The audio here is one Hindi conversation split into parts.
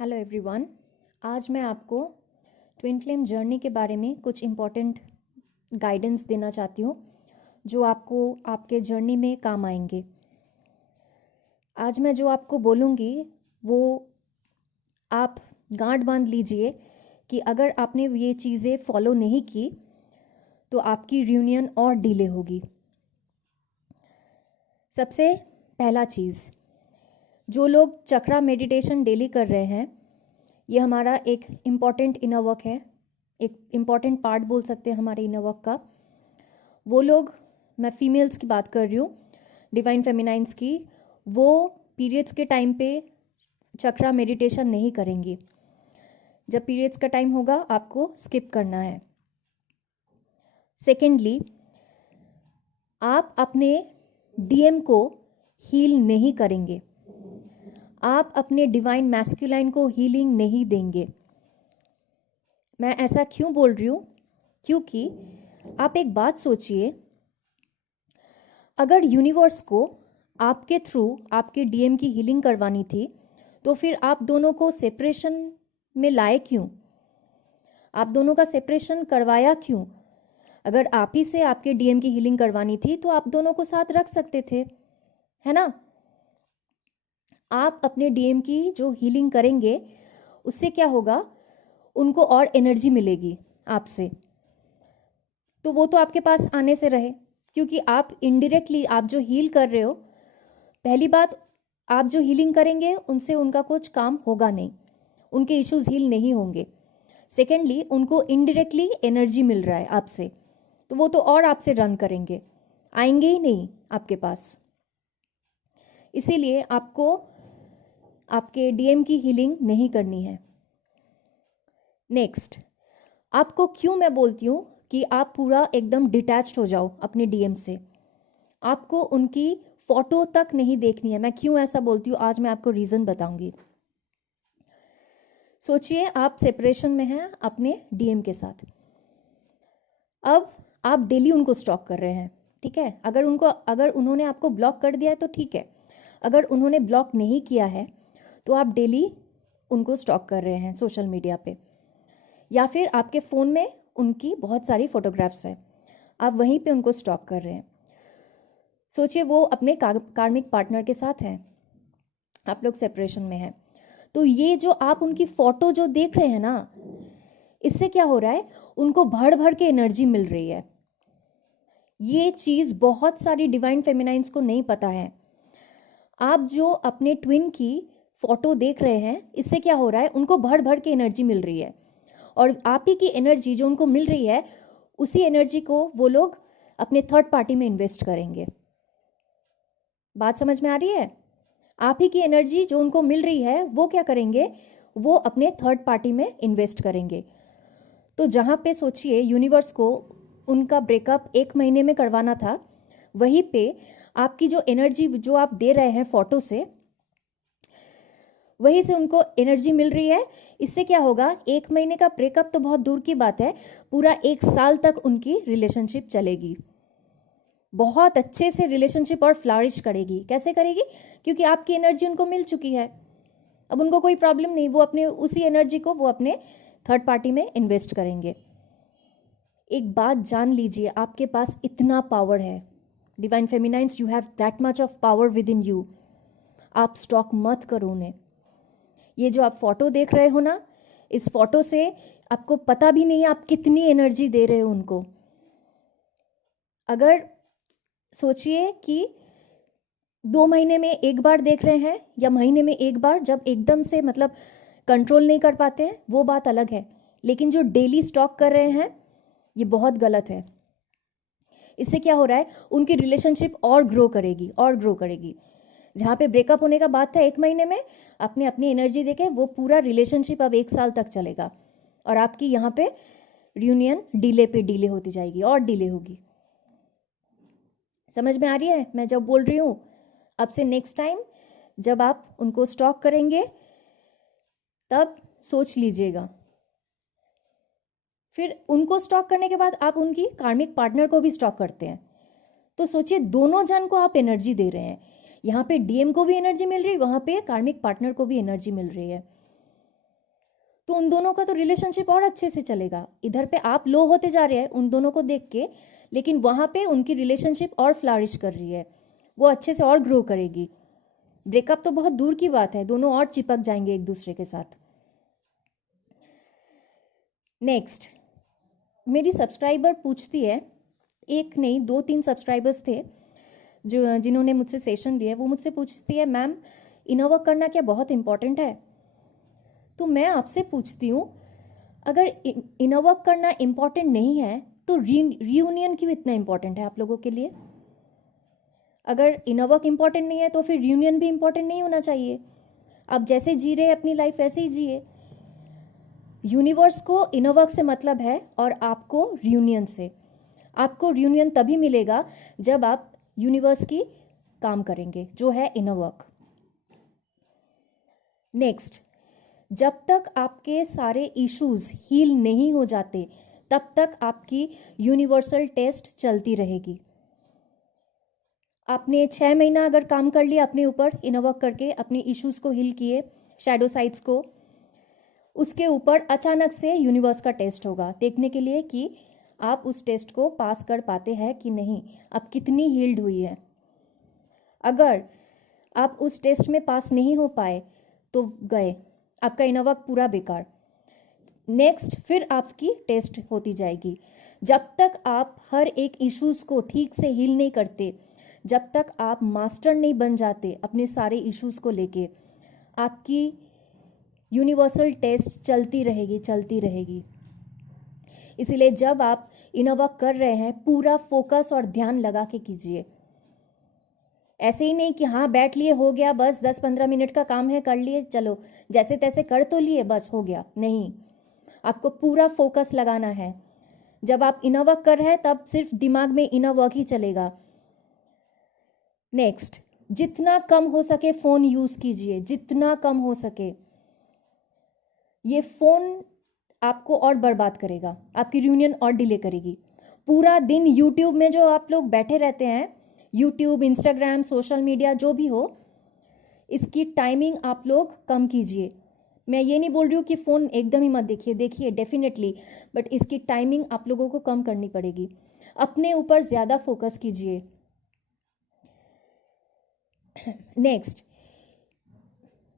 Hello everyone. आज मैं आपको ट्विन फ्लेम जर्नी के बारे में कुछ इम्पोर्टेंट गाइडेंस देना चाहती हूँ जो आपको आपके जर्नी में काम आएंगे। आज मैं जो आपको बोलूँगी वो आप गांठ बांध लीजिए कि अगर आपने ये चीज़ें फॉलो नहीं की तो आपकी रियूनियन और डिले होगी। सबसे पहला चीज़, जो लोग चक्रा मेडिटेशन डेली कर रहे हैं, ये हमारा एक इम्पॉर्टेंट इनर वर्क है, एक इम्पॉर्टेंट पार्ट बोल सकते हैं हमारे इनर वर्क का। वो लोग, मैं फीमेल्स की बात कर रही हूँ, डिवाइन फेमिनाइंस की, वो पीरियड्स के टाइम पे चक्रा मेडिटेशन नहीं करेंगी। जब पीरियड्स का टाइम होगा आपको स्किप करना है। सेकेंडली, आप अपने डीएम को हील नहीं करेंगे, आप अपने डिवाइन मैस्कुलाइन को हीलिंग नहीं देंगे। मैं ऐसा क्यों बोल रही हूँ? क्योंकि आप एक बात सोचिए, अगर यूनिवर्स को आपके थ्रू आपके डीएम की हीलिंग करवानी थी तो फिर आप दोनों को सेपरेशन में लाए क्यों? आप दोनों का सेपरेशन करवाया क्यों? अगर आप ही से आपके डीएम की हीलिंग करवानी थी तो आप दोनों को साथ रख सकते थे, है ना? आप अपने डीएम की जो हीलिंग करेंगे उससे क्या होगा, उनको और एनर्जी मिलेगी आपसे, तो वो तो आपके पास आने से रहे। क्योंकि आप इनडायरेक्टली आप जो हील कर रहे हो, पहली बात, आप जो हीलिंग करेंगे उनसे उनका कुछ काम होगा नहीं, उनके इश्यूज हील नहीं होंगे। सेकेंडली, उनको इनडायरेक्टली एनर्जी मिल रहा है आपसे, तो वो तो और आपसे रन करेंगे, आएंगे ही नहीं आपके पास। इसीलिए आपको आपके डीएम की हीलिंग नहीं करनी है। नेक्स्ट, आपको क्यों मैं बोलती हूँ कि आप पूरा एकदम डिटैच्ड हो जाओ अपने डीएम से, आपको उनकी फोटो तक नहीं देखनी है। मैं क्यों ऐसा बोलती हूँ, आज मैं आपको रीज़न बताऊंगी। सोचिए आप सेपरेशन में हैं अपने डीएम के साथ, अब आप डेली उनको स्टॉक कर रहे हैं, ठीक है? अगर उन्होंने आपको ब्लॉक कर दिया है तो ठीक है, अगर उन्होंने ब्लॉक नहीं किया है तो आप डेली उनको स्टॉक कर रहे हैं सोशल मीडिया पे, या फिर आपके फ़ोन में उनकी बहुत सारी फोटोग्राफ्स हैं, आप वहीं पे उनको स्टॉक कर रहे हैं। सोचिए वो अपने कार्मिक पार्टनर के साथ हैं, आप लोग सेपरेशन में हैं, तो ये जो आप उनकी फोटो जो देख रहे हैं ना, इससे क्या हो रहा है, उनको भर भर के एनर्जी मिल रही है। ये चीज़ बहुत सारी डिवाइन फेमिनाइंस को नहीं पता है। आप जो अपने ट्विन की फोटो देख रहे हैं, इससे क्या हो रहा है, उनको भर भर के एनर्जी मिल रही है, और आप ही की एनर्जी जो उनको मिल रही है, उसी एनर्जी को वो लोग अपने थर्ड पार्टी में इन्वेस्ट करेंगे। बात समझ में आ रही है? आप ही की एनर्जी जो उनको मिल रही है वो क्या करेंगे, वो अपने थर्ड पार्टी में इन्वेस्ट करेंगे। तो जहाँ पे सोचिए यूनिवर्स को उनका ब्रेकअप 1 महीने में करवाना था, वहीं पे आपकी जो एनर्जी जो आप दे रहे हैं फोटो से, वहीं से उनको एनर्जी मिल रही है। इससे क्या होगा, 1 महीने का ब्रेकअप तो बहुत दूर की बात है, पूरा 1 साल तक उनकी रिलेशनशिप चलेगी, बहुत अच्छे से रिलेशनशिप और फ्लरिश करेगी। कैसे करेगी? क्योंकि आपकी एनर्जी उनको मिल चुकी है, अब उनको कोई प्रॉब्लम नहीं, वो अपने उसी एनर्जी को वो अपने थर्ड पार्टी में इन्वेस्ट करेंगे। एक बात जान लीजिए, आपके पास इतना पावर है, divine feminines, you have that much of power within you. आप स्टॉक मत करो उन्हें। ये जो आप फोटो देख रहे हो ना, इस फोटो से आपको पता भी नहीं है आप कितनी एनर्जी दे रहे हो उनको। अगर सोचिए कि 2 महीने में एक बार देख रहे हैं या महीने में एक बार, जब एकदम से मतलब कंट्रोल नहीं कर पाते हैं वो बात अलग है, लेकिन जो डेली स्टॉक कर रहे हैं ये बहुत गलत है। इससे क्या हो रहा है, उनकी रिलेशनशिप और ग्रो करेगी और ग्रो करेगी। जहाँ पे ब्रेकअप होने का बात था 1 महीने में, आपने अपनी एनर्जी देके वो पूरा रिलेशनशिप अब 1 साल तक चलेगा, और आपकी यहाँ पे रियूनियन डिले पे डिले होती जाएगी और डिले होगी। समझ में आ रही है मैं जब बोल रही हूँ? अब से नेक्स्ट टाइम जब आप उनको स्टॉक करेंगे तब सोच लीजिएगा। फिर उनको स्टॉक करने के बाद आप उनकी कार्मिक पार्टनर को भी स्टॉक करते हैं, तो सोचिए दोनों जन को आप एनर्जी दे रहे हैं, यहाँ पे डीएम को भी एनर्जी मिल रही है, वहाँ पे कार्मिक पार्टनर को भी एनर्जी मिल रही है। तो उन दोनों का तो रिलेशनशिप और अच्छे से चलेगा। इधर पे आप लो होते जा रहे हैं उन दोनों को देख के, लेकिन वहाँ पे उनकी रिलेशनशिप और फ्लरिश कर रही है, वो अच्छे से और ग्रो करेगी। ब्रेकअप तो बहुत दूर की बात है, दोनों और चिपक जाएंगे एक दूसरे के साथ। नेक्स्ट, मेरी सब्सक्राइबर पूछती है, एक नहीं 2-3 सब्सक्राइबर्स थे जो जिन्होंने मुझसे सेशन लिए, वो मुझसे पूछती है, मैम इनर वर्क करना क्या बहुत इंपॉर्टेंट है? तो मैं आपसे पूछती हूँ, अगर इनर वर्क करना इम्पॉर्टेंट नहीं है तो रियूनियन क्यों इतना इम्पॉर्टेंट है आप लोगों के लिए? अगर इनर वर्क इम्पॉर्टेंट नहीं है तो फिर रियूनियन भी इम्पॉर्टेंट नहीं होना चाहिए। आप जैसे जी रहे अपनी लाइफ वैसे ही जिए। यूनिवर्स को इनर वर्क से मतलब है और आपको रियूनियन से। आपको रियूनियन तभी मिलेगा जब आप यूनिवर्स की काम करेंगे, जो है इनर वर्क। नेक्स्ट, जब तक आपके सारे इश्यूज हील नहीं हो जाते तब तक आपकी यूनिवर्सल टेस्ट चलती रहेगी। आपने 6 महीना अगर काम कर लिया अपने ऊपर इनर वर्क करके, अपने इश्यूज को हील किए, शैडो साइड्स को, उसके ऊपर अचानक से यूनिवर्स का टेस्ट होगा देखने के लिए कि आप उस टेस्ट को पास कर पाते हैं कि नहीं, आप कितनी हील्ड हुई है। अगर आप उस टेस्ट में पास नहीं हो पाए तो गए, आपका इनर वर्क पूरा बेकार। नेक्स्ट, फिर आपकी टेस्ट होती जाएगी। जब तक आप हर एक इश्यूज को ठीक से हील नहीं करते, जब तक आप मास्टर नहीं बन जाते अपने सारे इश्यूज को लेके, आपकी यूनिवर्सल टेस्ट चलती रहेगी चलती रहेगी। इसीलिए जब आप इनर वर्क कर रहे हैं पूरा फोकस और ध्यान लगा के कीजिए। ऐसे ही नहीं कि हाँ बैठ लिए हो गया, बस 10-15 मिनट का काम है कर लिए, चलो जैसे तैसे कर तो लिए बस हो गया, नहीं, आपको पूरा फोकस लगाना है। जब आप इनर वर्क कर रहे हैं तब सिर्फ दिमाग में इनर वर्क ही चलेगा। नेक्स्ट, जितना कम हो सके फोन यूज कीजिए, जितना कम हो सके। ये फोन आपको और बर्बाद करेगा, आपकी रियूनियन और डिले करेगी। पूरा दिन यूट्यूब में जो आप लोग बैठे रहते हैं, यूट्यूब, इंस्टाग्राम, सोशल मीडिया जो भी हो, इसकी टाइमिंग आप लोग कम कीजिए। मैं ये नहीं बोल रही हूँ कि फ़ोन एकदम ही मत देखिए, देखिए डेफिनेटली, बट इसकी टाइमिंग आप लोगों को कम करनी पड़ेगी। अपने ऊपर ज़्यादा फोकस कीजिए। नेक्स्ट,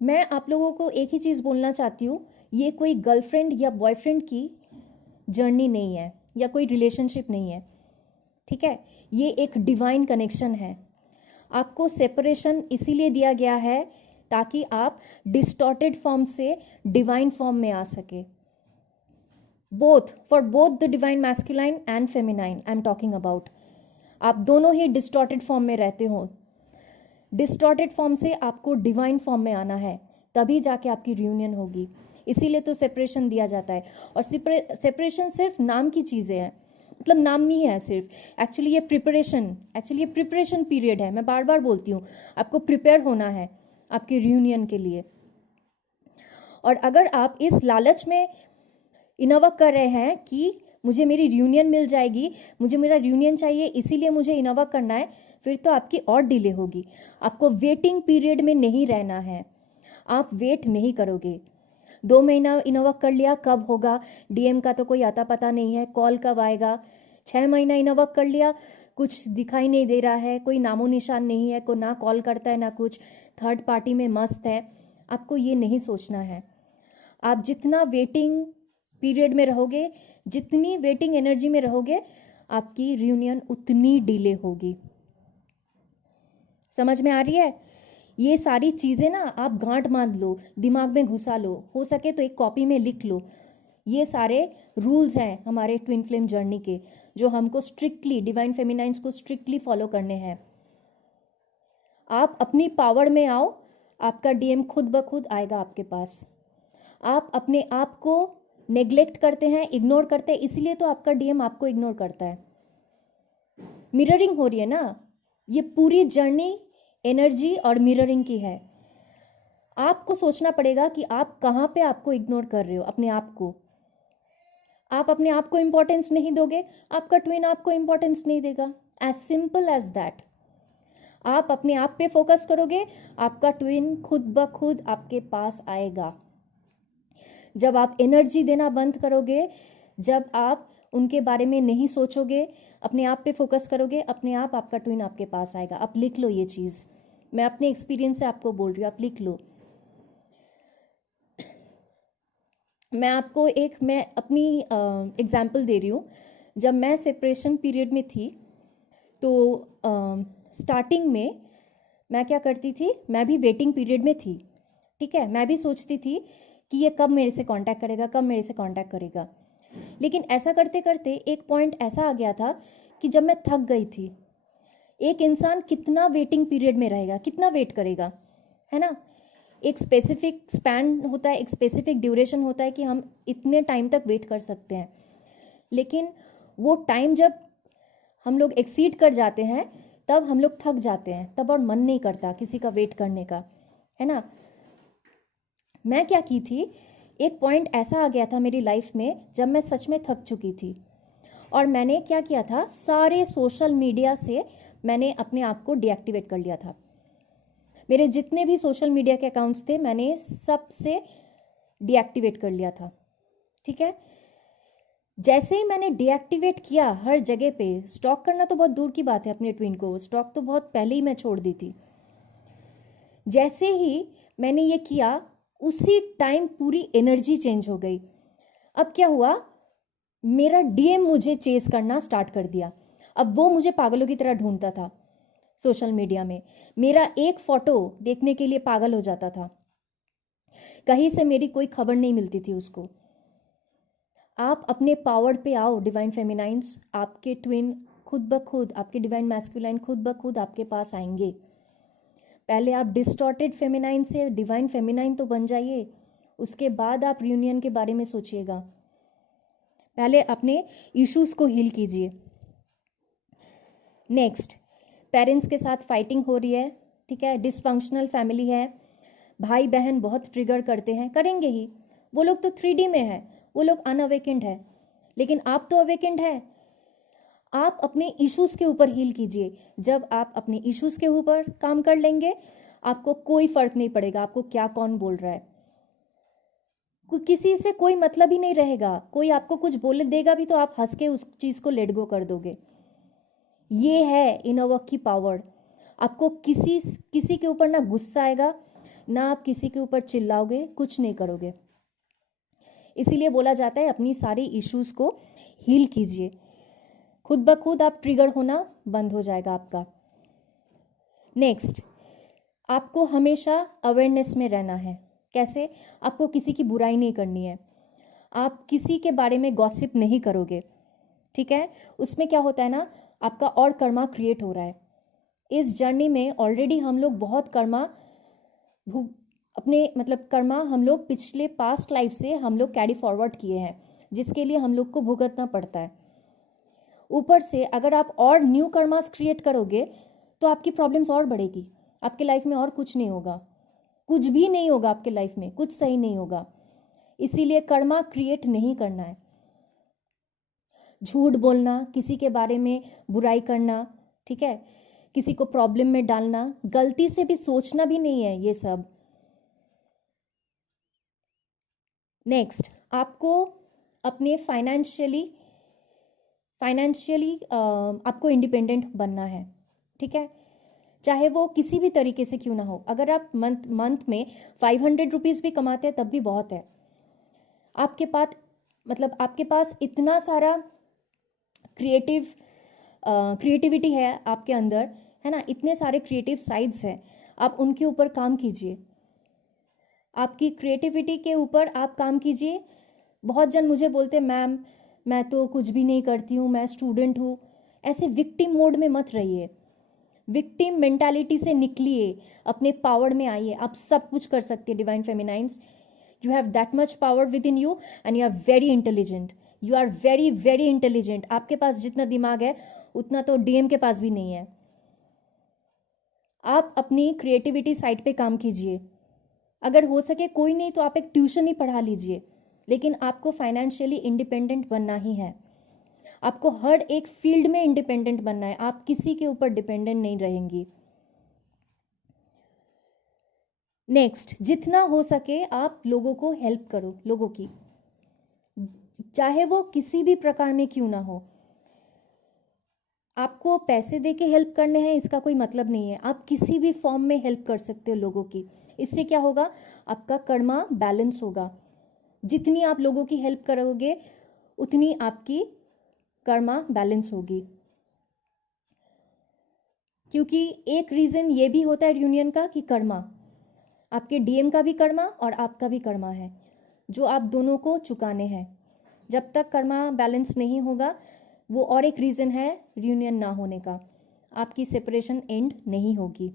मैं आप लोगों को एक ही चीज़ बोलना चाहती हूँ, ये कोई गर्लफ्रेंड या बॉयफ्रेंड की जर्नी नहीं है या कोई रिलेशनशिप नहीं है, ठीक है? ये एक डिवाइन कनेक्शन है। आपको सेपरेशन इसीलिए दिया गया है ताकि आप डिस्टॉर्टेड फॉर्म से डिवाइन फॉर्म में आ सके। For both the divine masculine and feminine I am talking about. आप दोनों ही डिस्टॉर्टेड फॉर्म में रहते हो। डिस्टॉर्टेड फॉर्म से आपको डिवाइन फॉर्म में आना है, तभी जाके आपकी रियूनियन होगी। इसीलिए तो सेपरेशन दिया जाता है। और सेपरेशन सिर्फ नाम की चीज़ें हैं, मतलब नाम ही है सिर्फ। एक्चुअली ये प्रिपरेशन पीरियड है। मैं बार बार बोलती हूँ, आपको प्रिपेयर होना है आपके रियूनियन के लिए। और अगर आप इस लालच में इनर वर्क कर रहे हैं कि मुझे मेरी रियूनियन मिल जाएगी, मुझे मेरा रियूनियन चाहिए इसीलिए मुझे इनर वर्क करना है, फिर तो आपकी और डिले होगी। आपको वेटिंग पीरियड में नहीं रहना है, आप वेट नहीं करोगे। 2 महीना इनर वर्क कर लिया, कब होगा डीएम का तो कोई आता पता नहीं है, कॉल कब आएगा। 6 महीना इनर वर्क कर लिया, कुछ दिखाई नहीं दे रहा है, कोई नामो निशान नहीं है, कोई ना कॉल करता है ना कुछ, थर्ड पार्टी में मस्त है। आपको ये नहीं सोचना है। आप जितना वेटिंग पीरियड में रहोगे, जितनी वेटिंग एनर्जी में रहोगे, आपकी रियूनियन उतनी डिले होगी। समझ में आ रही है? ये सारी चीज़ें ना आप गांठ बांध लो, दिमाग में घुसा लो, हो सके तो एक कॉपी में लिख लो। ये सारे रूल्स हैं हमारे ट्विन फ्लेम जर्नी के, जो हमको स्ट्रिक्टली डिवाइन फेमिनाइंस को स्ट्रिक्टली फॉलो करने हैं। आप अपनी पावर में आओ, आपका डीएम खुद ब खुद आएगा आपके पास। आप अपने आप को नेग्लेक्ट करते हैं, इग्नोर करते हैं, इसलिए तो आपका डीएम आपको इग्नोर करता है। मिररिंग हो रही है ना, ये पूरी जर्नी एनर्जी और मिररिंग की है। आपको सोचना पड़ेगा कि आप कहाँ पे आपको इग्नोर कर रहे हो, अपने आप को। आप अपने आप को इंपॉर्टेंस नहीं दोगे, आपका ट्विन आपको इंपॉर्टेंस नहीं देगा। As simple as that. आप अपने आप पे फोकस करोगे, आपका ट्विन खुद ब खुद आपके पास आएगा। जब आप एनर्जी देना बंद करोगे, जब आप उनके बारे में नहीं सोचोगे, अपने आप पे फोकस करोगे, अपने आप आपका ट्विन आपके पास आएगा। आप लिख लो ये चीज़, मैं अपने एक्सपीरियंस से आपको बोल रही हूँ, आप लिख लो। मैं आपको मैं अपनी एग्जाम्पल दे रही हूँ। जब मैं सेपरेशन पीरियड में थी तो स्टार्टिंग में मैं क्या करती थी, मैं भी वेटिंग पीरियड में थी, ठीक है। मैं भी सोचती थी कि ये कब मेरे से कांटेक्ट करेगा, कब मेरे से कांटेक्ट करेगा। लेकिन ऐसा करते करते एक पॉइंट ऐसा आ गया था कि जब मैं थक गई थी। एक इंसान कितना वेटिंग पीरियड में रहेगा, कितना वेट करेगा, है ना। एक स्पेसिफिक स्पैन होता है, एक स्पेसिफिक ड्यूरेशन होता है कि हम इतने टाइम तक वेट कर सकते हैं। लेकिन वो टाइम जब हम लोग एक्सीड कर जाते हैं तब हम लोग थक जाते हैं, तब और मन नहीं करता किसी का वेट करने का, है ना। मैं क्या की थी, एक पॉइंट ऐसा आ गया था मेरी लाइफ में जब मैं सच में थक चुकी थी, और मैंने क्या किया था, सारे सोशल मीडिया से मैंने अपने आप को डीएक्टिवेट कर लिया था। मेरे जितने भी सोशल मीडिया के अकाउंट्स थे मैंने सबसे डीएक्टिवेट कर लिया था, ठीक है। जैसे ही मैंने डीएक्टिवेट किया, हर जगह पे स्टॉक करना तो बहुत दूर की बात है, अपने ट्विन को स्टॉक तो बहुत पहले ही मैं छोड़ दी थी। जैसे ही मैंने ये किया उसी टाइम पूरी एनर्जी चेंज हो गई। अब क्या हुआ, मेरा डीएम मुझे चेस करना स्टार्ट कर दिया। अब वो मुझे पागलों की तरह ढूंढता था सोशल मीडिया में, मेरा एक फोटो देखने के लिए पागल हो जाता था, कहीं से मेरी कोई खबर नहीं मिलती थी उसको। आप अपने पावर पे आओ डिवाइन फेमिनाइंस, आपके ट्विन खुद ब खुद, आपके डिवाइन मैस्कुलाइन खुद ब खुद आपके पास आएंगे। पहले आप डिस्टॉर्टेड फेमिनाइन से डिवाइन फेमिनाइन तो बन जाइए, उसके बाद आप रियूनियन के बारे में सोचिएगा। पहले अपने इश्यूज को हील कीजिए। नेक्स्ट, पेरेंट्स के साथ फाइटिंग हो रही है, ठीक है, डिसफंक्शनल फैमिली है, भाई बहन बहुत ट्रिगर करते हैं, करेंगे ही, वो लोग तो 3D में है, वो लोग अनअवेकेंड है, लेकिन आप तो अवेकेंड है। आप अपने इश्यूज के ऊपर हील कीजिए। जब आप अपने इश्यूज के ऊपर काम कर लेंगे, आपको कोई फर्क नहीं पड़ेगा आपको क्या कौन बोल रहा है, किसी से कोई मतलब ही नहीं रहेगा। कोई आपको कुछ बोले देगा भी तो आप हंस के उस चीज को लेट गो कर दोगे। ये है इनर वर्क की पावर। आपको किसी के ऊपर ना गुस्सा आएगा, ना आप किसी के ऊपर चिल्लाओगे, कुछ नहीं करोगे। इसीलिए बोला जाता है अपनी सारी इश्यूज को हील कीजिए, खुद ब खुद आप ट्रिगर होना बंद हो जाएगा आपका। नेक्स्ट, आपको हमेशा अवेयरनेस में रहना है। कैसे? आपको किसी की बुराई नहीं करनी है, आप किसी के बारे में गॉसिप नहीं करोगे, ठीक है। उसमें क्या होता है ना, आपका और कर्मा क्रिएट हो रहा है। इस जर्नी में ऑलरेडी हम लोग बहुत कर्मा अपने मतलब कर्मा हम लोग पिछले पास्ट लाइफ से हम लोग कैरी फॉरवर्ड किए हैं, जिसके लिए हम लोग को भुगतना पड़ता है। ऊपर से अगर आप और न्यू कर्मास क्रिएट करोगे तो आपकी प्रॉब्लम्स और बढ़ेगी, आपके लाइफ में और कुछ नहीं होगा, कुछ भी नहीं होगा आपके लाइफ में, कुछ सही नहीं होगा। इसीलिए कर्मा क्रिएट नहीं करना है। झूठ बोलना, किसी के बारे में बुराई करना, ठीक है, किसी को प्रॉब्लम में डालना, गलती से भी सोचना भी नहीं है ये सब। नेक्स्ट, आपको अपने फाइनेंशियली आपको इंडिपेंडेंट बनना है, ठीक है, चाहे वो किसी भी तरीके से क्यों ना हो। अगर आप मंथ में 500 रुपीज़ भी कमाते हैं तब भी बहुत है। आपके पास आपके पास इतना सारा क्रिएटिविटी है आपके अंदर, है ना, इतने सारे क्रिएटिव साइड्स हैं, आप उनके ऊपर काम कीजिए, आपकी क्रिएटिविटी के ऊपर आप काम कीजिए। बहुत जन मुझे बोलते मैम मैं तो कुछ भी नहीं करती हूँ, मैं स्टूडेंट हूँ। ऐसे विक्टिम मोड में मत रहिए, विक्टिम मेंटालिटी से निकलिए, अपने पावर में आइए। आप सब कुछ कर सकते हैं divine feminines, you have that much power within you and you are very intelligent, you are very very intelligent. आपके पास जितना दिमाग है उतना तो डीएम के पास भी नहीं है। आप अपनी क्रिएटिविटी साइड पे काम कीजिए, अगर हो सके कोई नहीं तो आप एक ट्यूशन ही पढ़ा लीजिए, लेकिन आपको फाइनेंशियली इंडिपेंडेंट बनना ही है। आपको हर एक फील्ड में इंडिपेंडेंट बनना है, आप किसी के ऊपर डिपेंडेंट नहीं रहेंगी। नेक्स्ट, जितना हो सके आप लोगों को हेल्प करो, लोगों की, चाहे वो किसी भी प्रकार में क्यों ना हो। आपको पैसे दे के हेल्प करने हैं इसका कोई मतलब नहीं है, आप किसी भी फॉर्म में हेल्प कर सकते हो लोगों की। इससे क्या होगा, आपका कर्मा बैलेंस होगा। जितनी आप लोगों की हेल्प करोगे उतनी आपकी कर्मा बैलेंस होगी। क्योंकि एक रीज़न ये भी होता है यूनियन का कि कर्मा, आपके डीएम का भी कर्मा और आपका भी कर्मा है जो आप दोनों को चुकाने हैं। जब तक कर्मा बैलेंस नहीं होगा, वो और एक रीज़न है यूनियन ना होने का, आपकी सेपरेशन एंड नहीं होगी।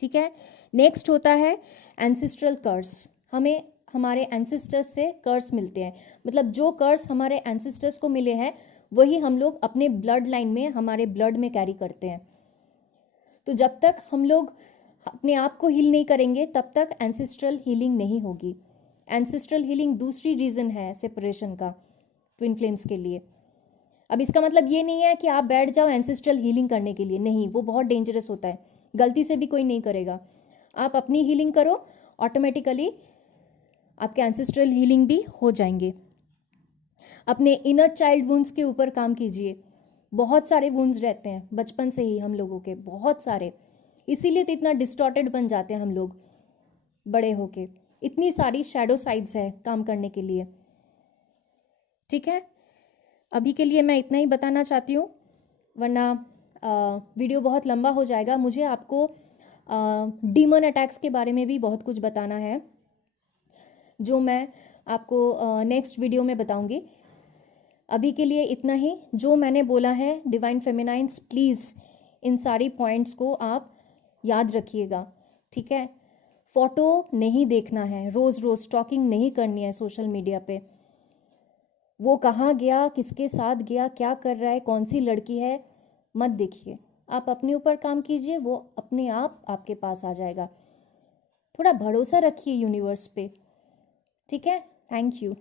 ठीक है, नेक्स्ट होता है एंसेस्ट्रल कर्स। हमें हमारे एंसेस्टर्स से कर्स मिलते हैं, मतलब जो कर्स हमारे एंसेस्टर्स को मिले हैं वही हम लोग अपने ब्लड लाइन में, हमारे ब्लड में कैरी करते हैं। तो जब तक हम लोग अपने आप को हील नहीं करेंगे तब तक एंसेस्ट्रल हीलिंग नहीं होगी। एंसेस्ट्रल हीलिंग दूसरी रीज़न है सेपरेशन का ट्विन फ्लेम्स के लिए। अब इसका मतलब ये नहीं है कि आप बैठ जाओ एंसेस्ट्रल हीलिंग करने के लिए, नहीं, वो बहुत डेंजरस होता है, गलती से भी कोई नहीं करेगा। आप अपनी हीलिंग करो, ऑटोमेटिकली आपके एंसेस्ट्रल हीलिंग भी हो जाएंगे। अपने इनर चाइल्ड वुंड्स के ऊपर काम कीजिए। बहुत सारे वुंड्स रहते हैं बचपन से ही हम लोगों के, बहुत सारे, इसीलिए तो इतना डिस्टॉर्टेड बन जाते हैं हम लोग बड़े होके। इतनी सारी शैडो साइड्स है काम करने के लिए। ठीक है, अभी के लिए मैं इतना ही बताना चाहती हूँ, वरना वीडियो बहुत लंबा हो जाएगा। मुझे आपको डीमन अटैक्स के बारे में भी बहुत कुछ बताना है जो मैं आपको नेक्स्ट वीडियो में बताऊंगी। अभी के लिए इतना ही। जो मैंने बोला है डिवाइन फेमिनाइंस, प्लीज़ इन सारी पॉइंट्स को आप याद रखिएगा। ठीक है, फ़ोटो नहीं देखना है, रोज़ रोज़ स्टॉकिंग नहीं करनी है सोशल मीडिया पे। वो कहाँ गया, किसके साथ गया, क्या कर रहा है, कौन सी लड़की है, मत देखिए। आप अपने ऊपर काम कीजिए, वो अपने आप आपके पास आ जाएगा। थोड़ा भरोसा रखिए यूनिवर्स पे। ठीक है, थैंक यू।